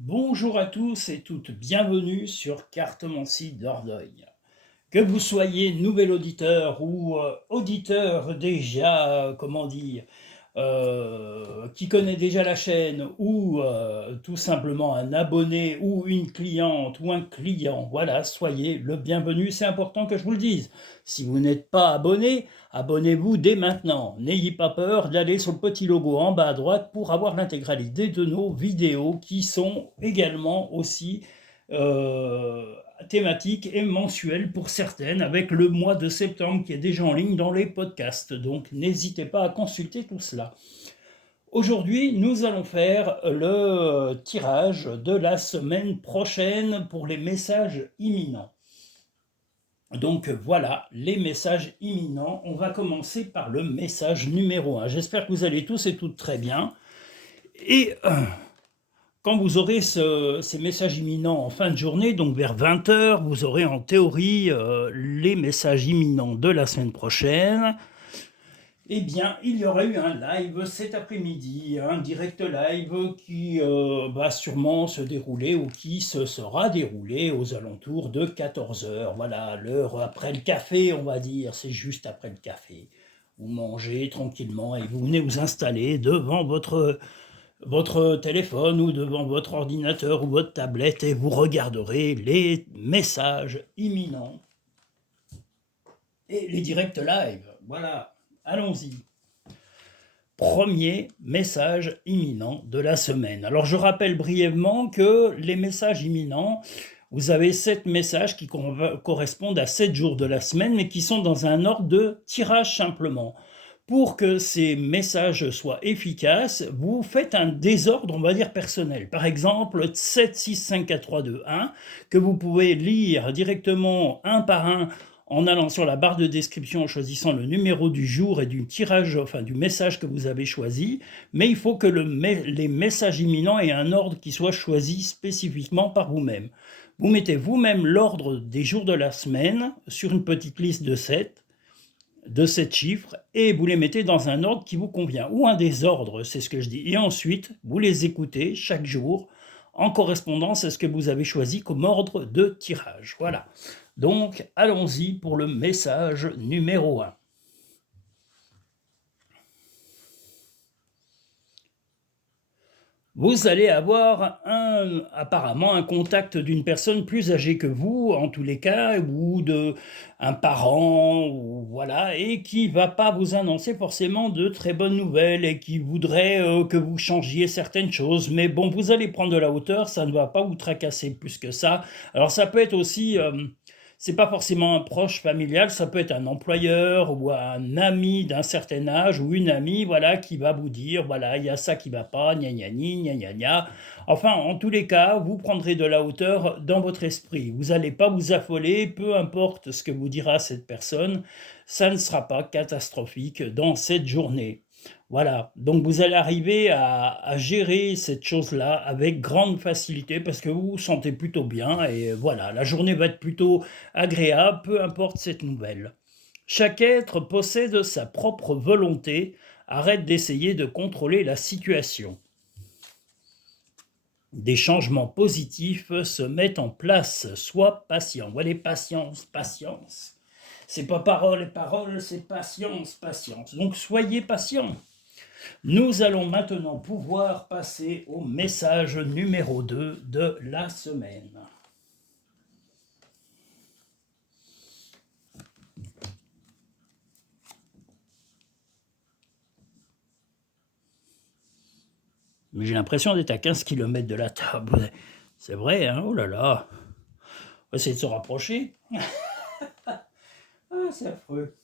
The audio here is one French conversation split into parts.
Bonjour à tous et toutes, bienvenue sur Cartomancie d'Ordogne. Que vous soyez nouvel auditeur ou auditeur déjà, comment dire, qui connaît déjà la chaîne ou tout simplement un abonné ou une cliente ou un client, voilà, soyez le bienvenu, c'est important que je vous le dise. Si vous n'êtes pas abonné, abonnez-vous dès maintenant. N'ayez pas peur d'aller sur le petit logo en bas à droite pour avoir l'intégralité de nos vidéos qui sont également aussi euh, thématiques et mensuelles pour certaines, avec le mois de septembre qui est déjà en ligne dans les podcasts. Donc n'hésitez pas à consulter tout cela. Aujourd'hui, nous allons faire le tirage de la semaine prochaine pour les messages imminents. Donc voilà, les messages imminents. On va commencer par le message numéro 1. J'espère que vous allez tous et toutes très bien. Et quand vous aurez ces messages imminents en fin de journée, donc vers 20h, vous aurez en théorie les messages imminents de la semaine prochaine. Eh bien, il y aura eu un live cet après-midi, un direct live qui va sûrement se dérouler ou qui se sera déroulé aux alentours de 14h. Voilà, l'heure après le café, on va dire, c'est juste après le café. Vous mangez tranquillement et vous venez vous installer devant votre téléphone ou devant votre ordinateur ou votre tablette et vous regarderez les messages imminents et les directs live. Voilà, allons-y. Premier message imminent de la semaine. Alors je rappelle brièvement que les messages imminents, vous avez 7 messages qui correspondent à 7 jours de la semaine, mais qui sont dans un ordre de tirage simplement. Pour que ces messages soient efficaces, vous faites un désordre, on va dire, personnel. Par exemple, 7, 6, 5, 4, 3, 2, 1, que vous pouvez lire directement un par un en allant sur la barre de description, en choisissant le numéro du jour et du tirage, enfin du message que vous avez choisi, mais il faut que les messages imminents aient un ordre qui soit choisi spécifiquement par vous-même. Vous mettez vous-même l'ordre des jours de la semaine sur une petite liste de 7 chiffres, et vous les mettez dans un ordre qui vous convient, ou un désordre, c'est ce que je dis. Et ensuite, vous les écoutez chaque jour en correspondance à ce que vous avez choisi comme ordre de tirage. Voilà. Donc, allons-y pour le message numéro 1. Vous allez avoir apparemment un contact d'une personne plus âgée que vous, en tous les cas, ou un parent, ou voilà, et qui va pas vous annoncer forcément de très bonnes nouvelles et qui voudrait que vous changiez certaines choses. Mais bon, vous allez prendre de la hauteur, ça ne va pas vous tracasser plus que ça. Alors ça peut être aussi c'est pas forcément un proche familial, ça peut être un employeur ou un ami d'un certain âge ou une amie, voilà, qui va vous dire, voilà, il y a ça qui va pas, gna gna gna gna gna gna. Enfin, en tous les cas, vous prendrez de la hauteur dans votre esprit. Vous n'allez pas vous affoler, peu importe ce que vous dira cette personne, ça ne sera pas catastrophique dans cette journée. Voilà, donc vous allez arriver à gérer cette chose-là avec grande facilité parce que vous vous sentez plutôt bien et voilà, la journée va être plutôt agréable, peu importe cette nouvelle. Chaque être possède sa propre volonté, arrête d'essayer de contrôler la situation. Des changements positifs se mettent en place, sois patient. Voilà, patience, patience. C'est pas parole et parole, c'est patience, patience. Donc soyez patient. Nous allons maintenant pouvoir passer au message numéro 2 de la semaine. Mais j'ai l'impression d'être à 15 km de la table. C'est vrai, hein? Oh là là. On va essayer de se rapprocher. Ah, c'est affreux.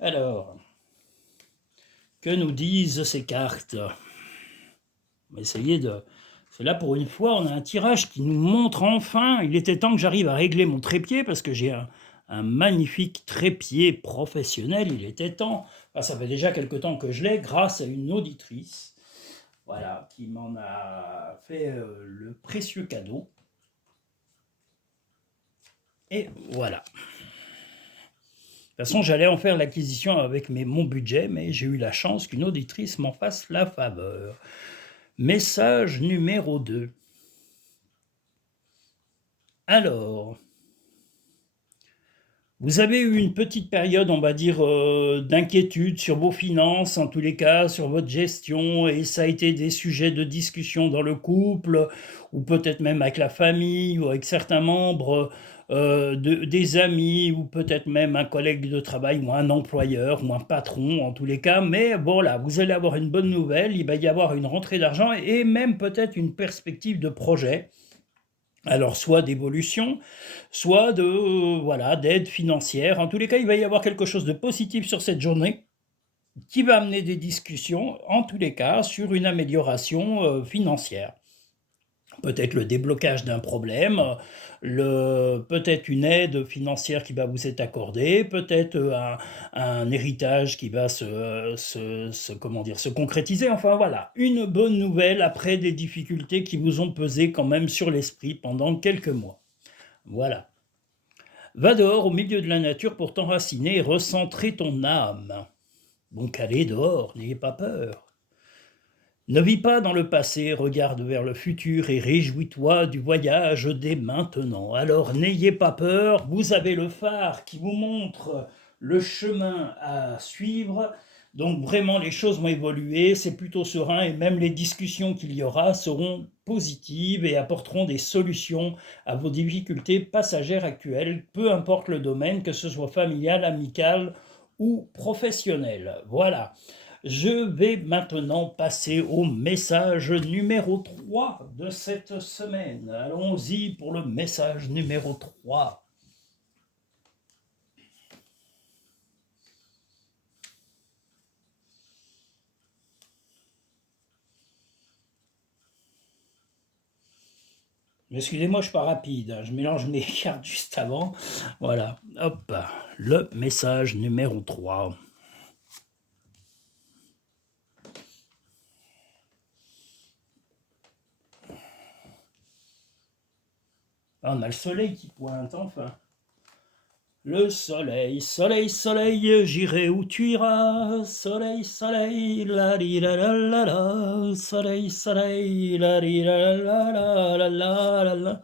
Alors, que nous disent ces cartes? On va essayer de... C'est là pour une fois, on a un tirage qui nous montre enfin. Il était temps que j'arrive à régler mon trépied parce que j'ai un magnifique trépied professionnel. Il était temps. Enfin, ça fait déjà quelque temps que je l'ai grâce à une auditrice. Voilà, qui m'en a fait le précieux cadeau. Et voilà. De toute façon, j'allais en faire l'acquisition avec mon budget, mais j'ai eu la chance qu'une auditrice m'en fasse la faveur. Message numéro 2. Alors, vous avez eu une petite période, on va dire, d'inquiétude sur vos finances, en tous les cas, sur votre gestion, et ça a été des sujets de discussion dans le couple, ou peut-être même avec la famille, ou avec certains membres des amis, ou peut-être même un collègue de travail, ou un employeur, ou un patron, en tous les cas. Mais voilà, vous allez avoir une bonne nouvelle, il va y avoir une rentrée d'argent, et même peut-être une perspective de projet. Alors, soit d'évolution, soit de, voilà, d'aide financière. En tous les cas, il va y avoir quelque chose de positif sur cette journée qui va amener des discussions, en tous les cas, sur une amélioration financière. Peut-être le déblocage d'un problème, peut-être une aide financière qui va vous être accordée, peut-être un héritage qui va comment dire, se concrétiser. Enfin voilà, une bonne nouvelle après des difficultés qui vous ont pesé quand même sur l'esprit pendant quelques mois. Voilà. Va dehors au milieu de la nature pour t'enraciner et recentrer ton âme. Donc allez dehors, n'ayez pas peur. Ne vis pas dans le passé, regarde vers le futur et réjouis-toi du voyage dès maintenant. Alors n'ayez pas peur, vous avez le phare qui vous montre le chemin à suivre. Donc vraiment les choses vont évoluer, c'est plutôt serein et même les discussions qu'il y aura seront positives et apporteront des solutions à vos difficultés passagères actuelles, peu importe le domaine, que ce soit familial, amical ou professionnel. Voilà. Je vais maintenant passer au message numéro 3 de cette semaine. Allons-y pour le message numéro 3. Excusez-moi, je suis pas rapide, hein, je mélange mes cartes juste avant. Voilà, hop, le message numéro 3. Ah, on a le soleil qui pointe, enfin. Le soleil, soleil, soleil, j'irai où tu iras. Soleil, soleil, la li la la la la. Soleil, soleil, la li la la la la la la la.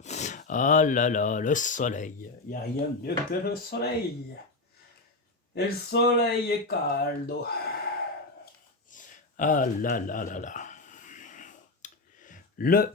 Ah là là, le soleil. Il n'y a rien de mieux que le soleil. Et le soleil est caldo. Ah là là là là. Le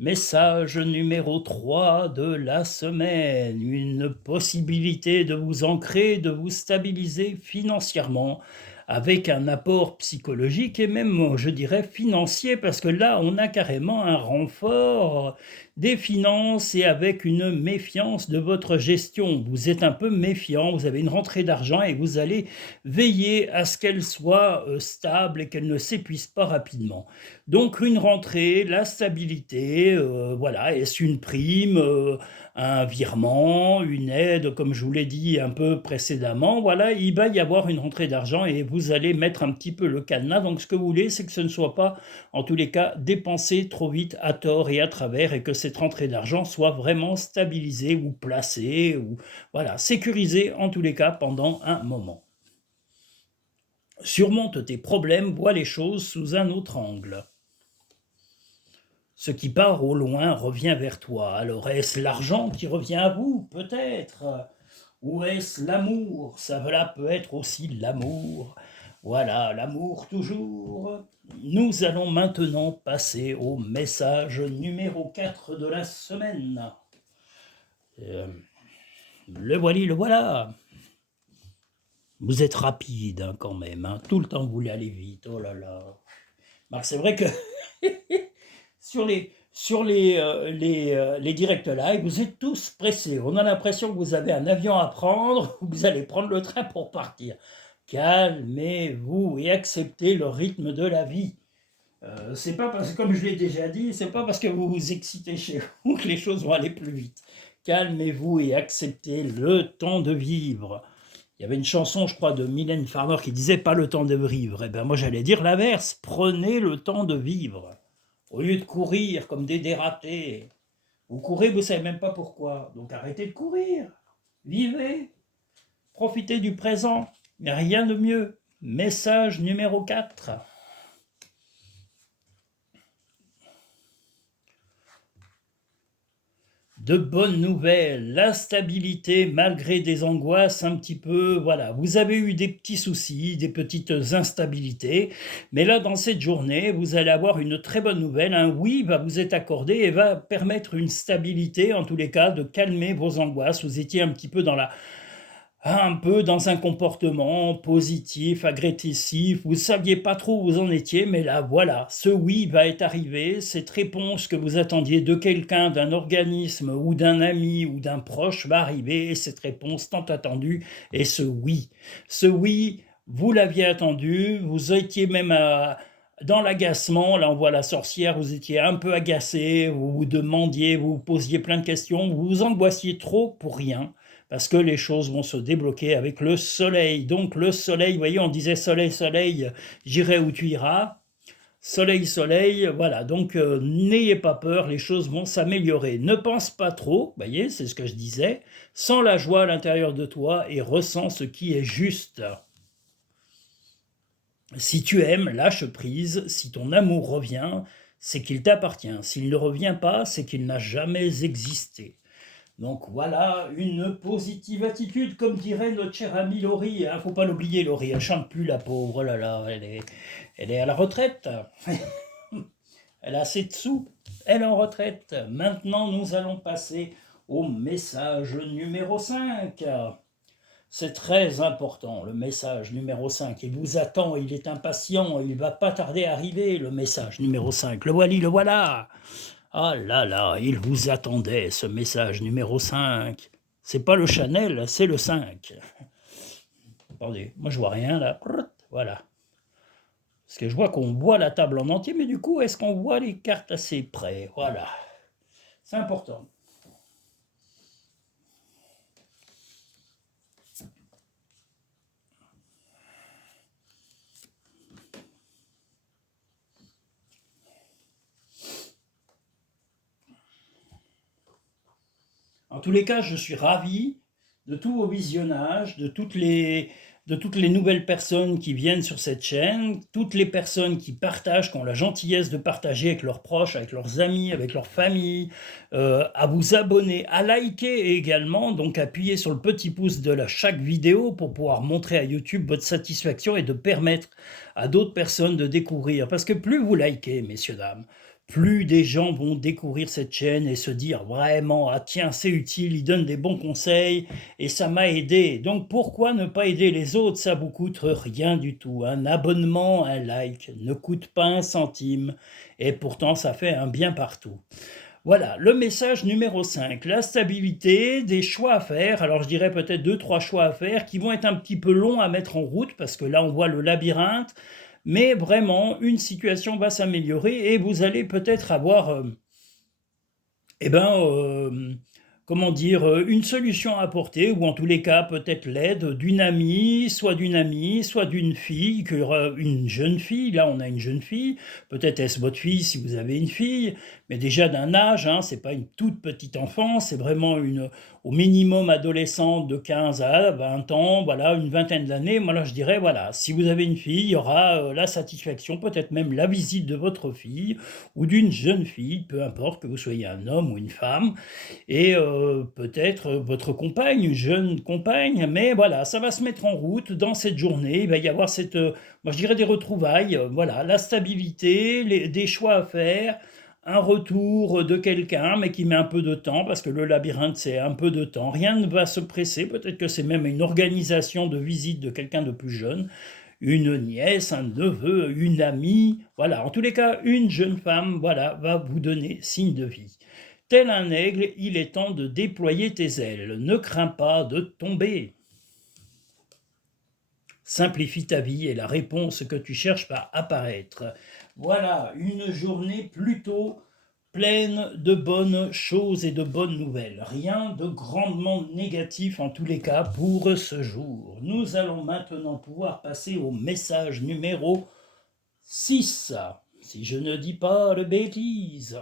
message numéro 3 de la semaine, une possibilité de vous ancrer, de vous stabiliser financièrement avec un apport psychologique et même, je dirais, financier, parce que là, on a carrément un renfort des finances et avec une méfiance de votre gestion. Vous êtes un peu méfiant, vous avez une rentrée d'argent et vous allez veiller à ce qu'elle soit stable et qu'elle ne s'épuise pas rapidement. Donc une rentrée, la stabilité, voilà, est-ce une prime, un virement, une aide, comme je vous l'ai dit un peu précédemment, voilà, il va y avoir une rentrée d'argent et vous allez mettre un petit peu le cadenas. Donc ce que vous voulez, c'est que ce ne soit pas, en tous les cas, dépensé trop vite à tort et à travers et que cette rentrée d'argent soit vraiment stabilisée ou placée ou voilà, sécurisée en tous les cas pendant un moment. Surmonte tes problèmes, vois les choses sous un autre angle. Ce qui part au loin revient vers toi. Alors est-ce l'argent qui revient à vous? Peut-être. Ou est-ce l'amour? Ça peut être aussi l'amour. Voilà, l'amour toujours. Nous allons maintenant passer au message numéro 4 de la semaine. Le voilà, le voilà. Vous êtes rapide hein, quand même. Hein. Tout le temps, vous voulez aller vite. Oh là là. Marc, c'est vrai que sur les directs live, vous êtes tous pressés. On a l'impression que vous avez un avion à prendre ou que vous allez prendre le train pour partir. Calmez-vous et acceptez le rythme de la vie. C'est pas parce que, comme je l'ai déjà dit, c'est pas parce que vous vous excitez chez vous que les choses vont aller plus vite. Calmez-vous et acceptez le temps de vivre. Il y avait une chanson, je crois, de Mylène Farmer qui disait pas le temps de vivre. Eh bien, moi, j'allais dire l'inverse. Prenez le temps de vivre. Au lieu de courir comme des dératés. Vous courez, vous ne savez même pas pourquoi. Donc arrêtez de courir. Vivez. Profitez du présent. Il n'y a rien de mieux. Message numéro 4. de bonnes nouvelles, la stabilité malgré des angoisses un petit peu, voilà. Vous avez eu des petits soucis, des petites instabilités, mais là, dans cette journée, vous allez avoir une très bonne nouvelle. Un oui va vous être accordé et va permettre une stabilité, en tous les cas, de calmer vos angoisses. Vous étiez un petit peu un peu dans un comportement positif, agressif, vous ne saviez pas trop où vous en étiez, mais là, voilà, ce oui va être arrivé, cette réponse que vous attendiez de quelqu'un, d'un organisme ou d'un ami ou d'un proche va arriver, et cette réponse tant attendue est ce oui, vous l'aviez attendu, vous étiez même dans l'agacement, là on voit la sorcière, vous étiez un peu agacé, vous vous demandiez, vous vous posiez plein de questions, vous vous angoissiez trop pour rien, parce que les choses vont se débloquer avec le soleil. Donc le soleil, vous voyez, on disait soleil, soleil, j'irai où tu iras. Soleil, soleil, voilà. Donc n'ayez pas peur, les choses vont s'améliorer. Ne pense pas trop, vous voyez, c'est ce que je disais. Sens la joie à l'intérieur de toi et ressens ce qui est juste. Si tu aimes, lâche prise. Si ton amour revient, c'est qu'il t'appartient. S'il ne revient pas, c'est qu'il n'a jamais existé. Donc voilà, une positive attitude, comme dirait notre chère amie Laurie. Hein, faut pas l'oublier, Laurie, elle chante plus, la pauvre. Oh là là, elle est à la retraite. Elle a assez de sous. Elle est en retraite. Maintenant, nous allons passer au message numéro 5. C'est très important, le message numéro 5. Il vous attend, il est impatient, il ne va pas tarder à arriver, le message numéro 5. Le voili, le voilà. Ah là là, il vous attendait, ce message numéro 5. C'est pas le Chanel, c'est le 5. Attendez, moi je vois rien là. Voilà. Parce que je vois qu'on voit la table en entier, mais du coup, est-ce qu'on voit les cartes assez près? Voilà. C'est important. En tous les cas, je suis ravi de tous vos visionnages, de toutes les nouvelles personnes qui viennent sur cette chaîne, toutes les personnes qui partagent, qui ont la gentillesse de partager avec leurs proches, avec leurs amis, avec leur famille, à vous abonner, à liker également, donc appuyez sur le petit pouce de chaque vidéo pour pouvoir montrer à YouTube votre satisfaction et de permettre à d'autres personnes de découvrir. Parce que plus vous likez, messieurs, dames, plus des gens vont découvrir cette chaîne et se dire vraiment, ah tiens, c'est utile, il donne des bons conseils et ça m'a aidé. Donc pourquoi ne pas aider les autres? Ça vous coûte rien du tout. Un abonnement, un like ne coûte pas un centime et pourtant ça fait un bien partout. Voilà, le message numéro 5, la stabilité, des choix à faire. Alors je dirais peut-être 2-3 choix à faire qui vont être un petit peu longs à mettre en route parce que là on voit le labyrinthe. Mais vraiment, une situation va s'améliorer et vous allez peut-être avoir, eh ben, comment dire, une solution à apporter, ou en tous les cas, peut-être l'aide d'une amie, soit d'une fille, une jeune fille, là on a une jeune fille, peut-être est-ce votre fille si vous avez une fille, mais déjà d'un âge, hein, c'est pas une toute petite enfant, c'est vraiment au minimum adolescente de 15 à 20 ans, voilà, une vingtaine d'années. Moi là je dirais, voilà, si vous avez une fille, il y aura la satisfaction, peut-être même la visite de votre fille, ou d'une jeune fille, peu importe que vous soyez un homme ou une femme, et peut-être votre compagne, une jeune compagne, mais voilà, ça va se mettre en route dans cette journée, il va y avoir moi je dirais des retrouvailles, voilà, la stabilité, des choix à faire, un retour de quelqu'un, mais qui met un peu de temps, parce que le labyrinthe, c'est un peu de temps. Rien ne va se presser, peut-être que c'est même une organisation de visite de quelqu'un de plus jeune, une nièce, un neveu, une amie, voilà, en tous les cas, une jeune femme, voilà, va vous donner signe de vie. Tel un aigle, il est temps de déployer tes ailes. Ne crains pas de tomber. Simplifie ta vie et la réponse que tu cherches va apparaître. Voilà, une journée plutôt pleine de bonnes choses et de bonnes nouvelles. Rien de grandement négatif en tous les cas pour ce jour. Nous allons maintenant pouvoir passer au message numéro 6. Si je ne dis pas de bêtises,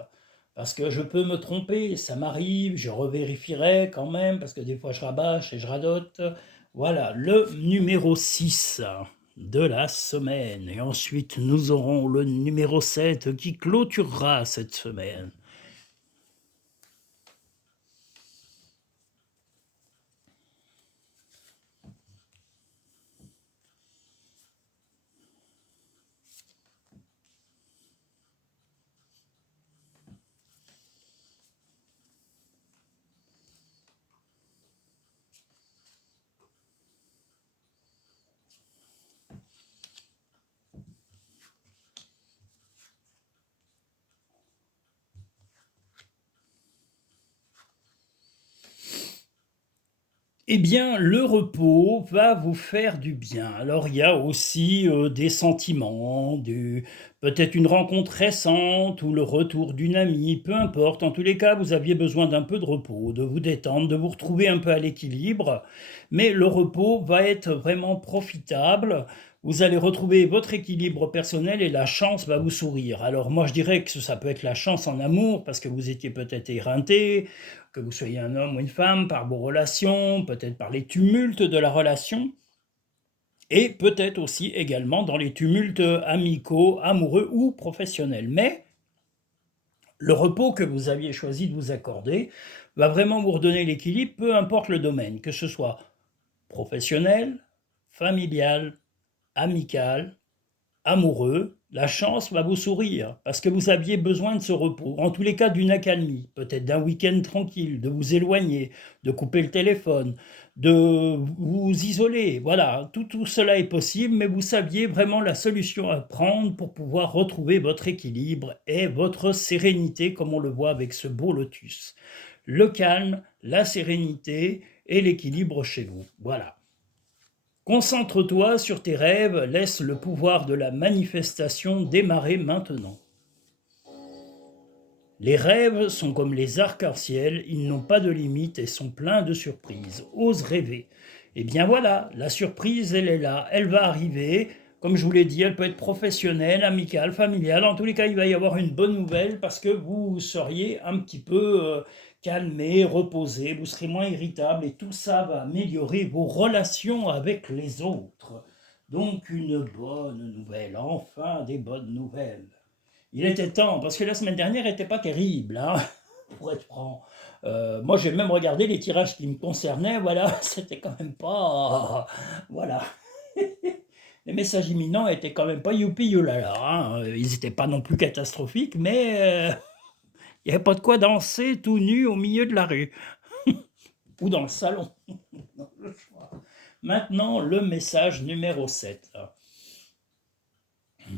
parce que je peux me tromper, ça m'arrive, je revérifierai quand même, parce que des fois je rabâche et je radote. Voilà, le numéro 6 de la semaine. Et ensuite, nous aurons le numéro 7 qui clôturera cette semaine. Eh bien, le repos va vous faire du bien. Alors, il y a aussi, des sentiments, peut-être une rencontre récente ou le retour d'une amie, peu importe. En tous les cas, vous aviez besoin d'un peu de repos, de vous détendre, de vous retrouver un peu à l'équilibre. Mais le repos va être vraiment profitable. Vous allez retrouver votre équilibre personnel et la chance va vous sourire. Alors moi, je dirais que ça peut être la chance en amour parce que vous étiez peut-être éreinté, que vous soyez un homme ou une femme, par vos relations, peut-être par les tumultes de la relation, et peut-être aussi également dans les tumultes amicaux, amoureux ou professionnels. Mais le repos que vous aviez choisi de vous accorder va vraiment vous redonner l'équilibre, peu importe le domaine, que ce soit professionnel, familial, amical, amoureux, la chance va vous sourire parce que vous aviez besoin de ce repos, en tous les cas d'une accalmie, peut-être d'un week-end tranquille, de vous éloigner, de couper le téléphone, de vous isoler. Voilà, tout cela est possible, mais vous saviez vraiment la solution à prendre pour pouvoir retrouver votre équilibre et votre sérénité, comme on le voit avec ce beau lotus. Le calme, la sérénité et l'équilibre chez vous. Voilà. Concentre-toi sur tes rêves, laisse le pouvoir de la manifestation démarrer maintenant. Les rêves sont comme les arcs-en-ciel, ils n'ont pas de limite et sont pleins de surprises. Ose rêver. Eh bien voilà, la surprise, elle est là, elle va arriver. Comme je vous l'ai dit, elle peut être professionnelle, amicale, familiale. En tous les cas, il va y avoir une bonne nouvelle parce que vous seriez un petit peu calmé, reposé, vous serez moins irritable et tout ça va améliorer vos relations avec les autres. Donc une bonne nouvelle, enfin des bonnes nouvelles. Il était temps, parce que la semaine dernière n'était pas terrible, hein, pour être franc. Moi, j'ai même regardé les tirages qui me concernaient, voilà, c'était quand même pas... Voilà. Les messages imminents étaient quand même pas youpi youlala, hein. Ils n'étaient pas non plus catastrophiques, mais il n'y avait pas de quoi danser tout nu au milieu de la rue. Ou dans le salon. Maintenant, le message numéro 7. Il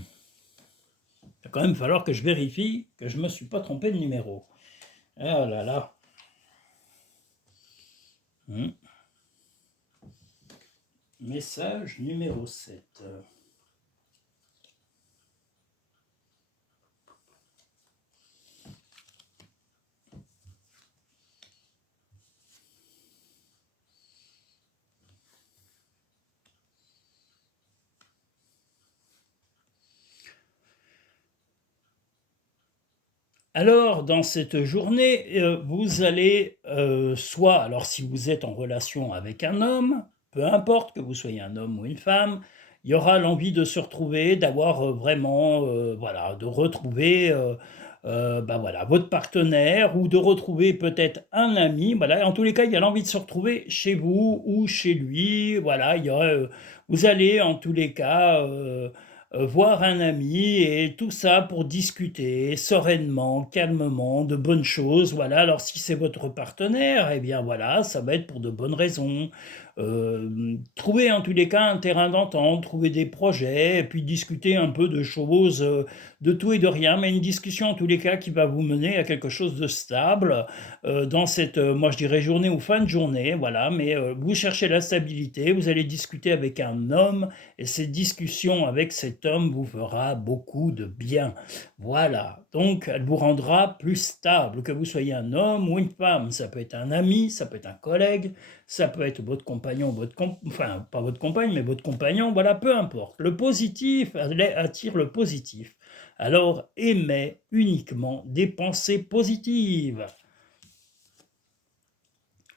va quand même falloir que je vérifie que je ne me suis pas trompé de numéro. Oh là là. Message numéro 7. Alors, dans cette journée, vous allez soit, alors si vous êtes en relation avec un homme, peu importe que vous soyez un homme ou une femme, il y aura l'envie de se retrouver, d'avoir vraiment, voilà, de retrouver bah voilà, votre partenaire ou de retrouver peut-être un ami. Voilà. En tous les cas, il y a l'envie de se retrouver chez vous ou chez lui. Voilà, il y aura, vous allez en tous les cas voir un ami et tout ça pour discuter sereinement, calmement, de bonnes choses. Voilà, alors si c'est votre partenaire, eh bien voilà, ça va être pour de bonnes raisons. Trouver en tous les cas un terrain d'entente, trouver des projets et puis discuter un peu de choses, de tout et de rien, mais une discussion en tous les cas qui va vous mener à quelque chose de stable dans cette, moi je dirais journée ou fin de journée, voilà, mais vous cherchez la stabilité, vous allez discuter avec un homme et cette discussion avec cet homme vous fera beaucoup de bien. Voilà, donc elle vous rendra plus stable, que vous soyez un homme ou une femme. Ça peut être un ami, ça peut être un collègue, ça peut être votre compagnon, enfin pas votre compagne, mais votre compagnon, voilà, peu importe. Le positif attire le positif. Alors aimez uniquement des pensées positives.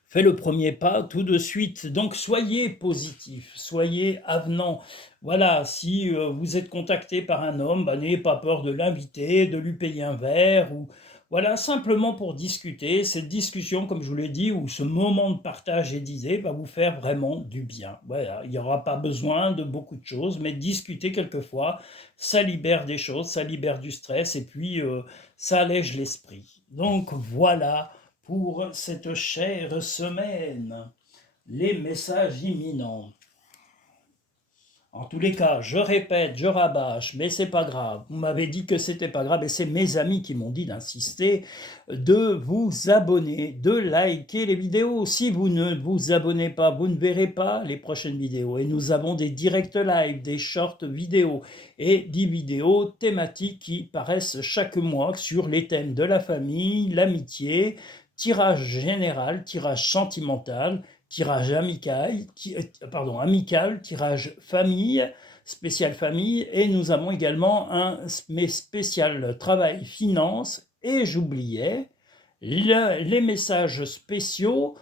Fais le premier pas tout de suite. Donc soyez positif, soyez avenant. Voilà, si vous êtes contacté par un homme, bah, n'ayez pas peur de l'inviter, de lui payer un verre, ou voilà, simplement pour discuter. Cette discussion, comme je vous l'ai dit, ou ce moment de partage et d'idées va vous faire vraiment du bien. Voilà, il n'y aura pas besoin de beaucoup de choses, mais discuter quelquefois, ça libère des choses, ça libère du stress, et puis ça allège l'esprit. Donc voilà pour cette chère semaine, les messages imminents. En tous les cas, je répète, je rabâche, mais c'est pas grave. Vous m'avez dit que c'était pas grave, et c'est mes amis qui m'ont dit d'insister, de vous abonner, de liker les vidéos. Si vous ne vous abonnez pas, vous ne verrez pas les prochaines vidéos. Et nous avons des directs live, des shorts vidéos et des vidéos thématiques qui paraissent chaque mois sur les thèmes de la famille, l'amitié, tirage général, tirage sentimental, tirage amical, tirage famille, spécial famille, et nous avons également un spécial travail finance, et j'oubliais les messages spéciaux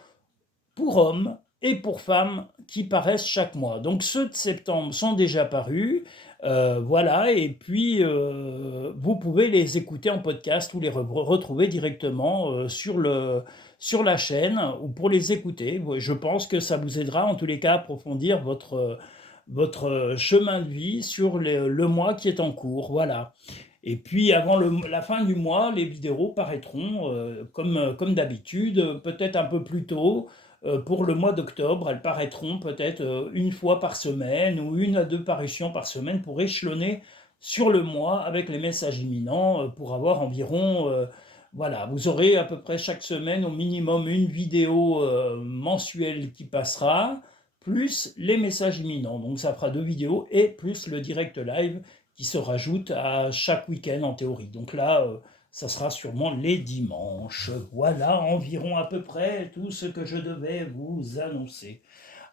pour hommes et pour femmes qui paraissent chaque mois. Donc ceux de septembre sont déjà parus, voilà, et puis vous pouvez les écouter en podcast ou les retrouver directement sur la chaîne ou pour les écouter. Je pense que ça vous aidera en tous les cas à approfondir votre chemin de vie sur le mois qui est en cours, voilà. Et puis avant la fin du mois, les vidéos paraîtront comme d'habitude, peut-être un peu plus tôt. Pour le mois d'octobre, elles paraîtront peut-être une fois par semaine ou une à deux parutions par semaine pour échelonner sur le mois avec les messages imminents pour avoir environ, voilà, vous aurez à peu près chaque semaine au minimum une vidéo mensuelle qui passera, plus les messages imminents. Donc ça fera deux vidéos et plus le direct live qui se rajoute à chaque week-end en théorie. Donc là, ça sera sûrement les dimanches. Voilà environ à peu près tout ce que je devais vous annoncer.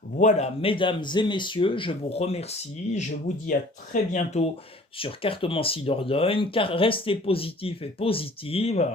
Voilà, mesdames et messieurs, je vous remercie. Je vous dis à très bientôt sur Cartomancie Dordogne, car restez positifs et positives.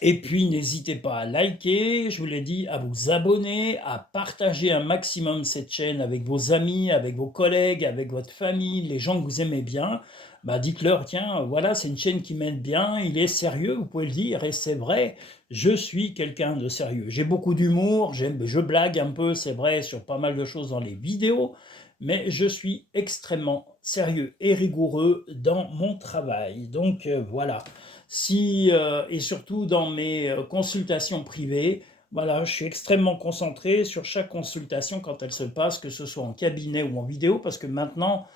Et puis, n'hésitez pas à liker, je vous l'ai dit, à vous abonner, à partager un maximum cette chaîne avec vos amis, avec vos collègues, avec votre famille, les gens que vous aimez bien. Bah, dites-leur, tiens, voilà, c'est une chaîne qui m'aide bien, il est sérieux, vous pouvez le dire, et c'est vrai, je suis quelqu'un de sérieux. J'ai beaucoup d'humour, je blague un peu, c'est vrai, sur pas mal de choses dans les vidéos, mais je suis extrêmement sérieux et rigoureux dans mon travail. Donc voilà. Si, et surtout dans mes consultations privées, voilà, je suis extrêmement concentré sur chaque consultation quand elle se passe, que ce soit en cabinet ou en vidéo, parce que maintenant,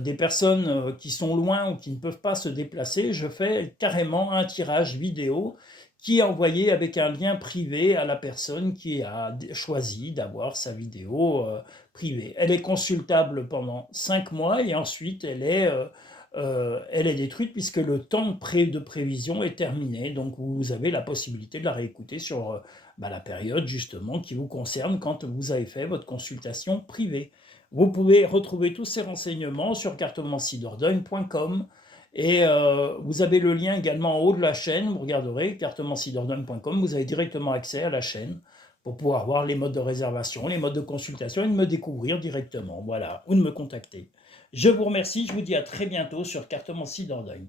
des personnes qui sont loin ou qui ne peuvent pas se déplacer, je fais carrément un tirage vidéo qui est envoyé avec un lien privé à la personne qui a choisi d'avoir sa vidéo privée. Elle est consultable pendant 5 mois et ensuite elle est détruite puisque le temps de prévision est terminé. Donc vous avez la possibilité de la réécouter sur la période justement qui vous concerne quand vous avez fait votre consultation privée. Vous pouvez retrouver tous ces renseignements sur cartomanciedordogne.com et vous avez le lien également en haut de la chaîne, vous regarderez cartomanciedordogne.com, vous avez directement accès à la chaîne pour pouvoir voir les modes de réservation, les modes de consultation et de me découvrir directement, voilà, ou de me contacter. Je vous remercie, je vous dis à très bientôt sur Cartomancie Dordogne.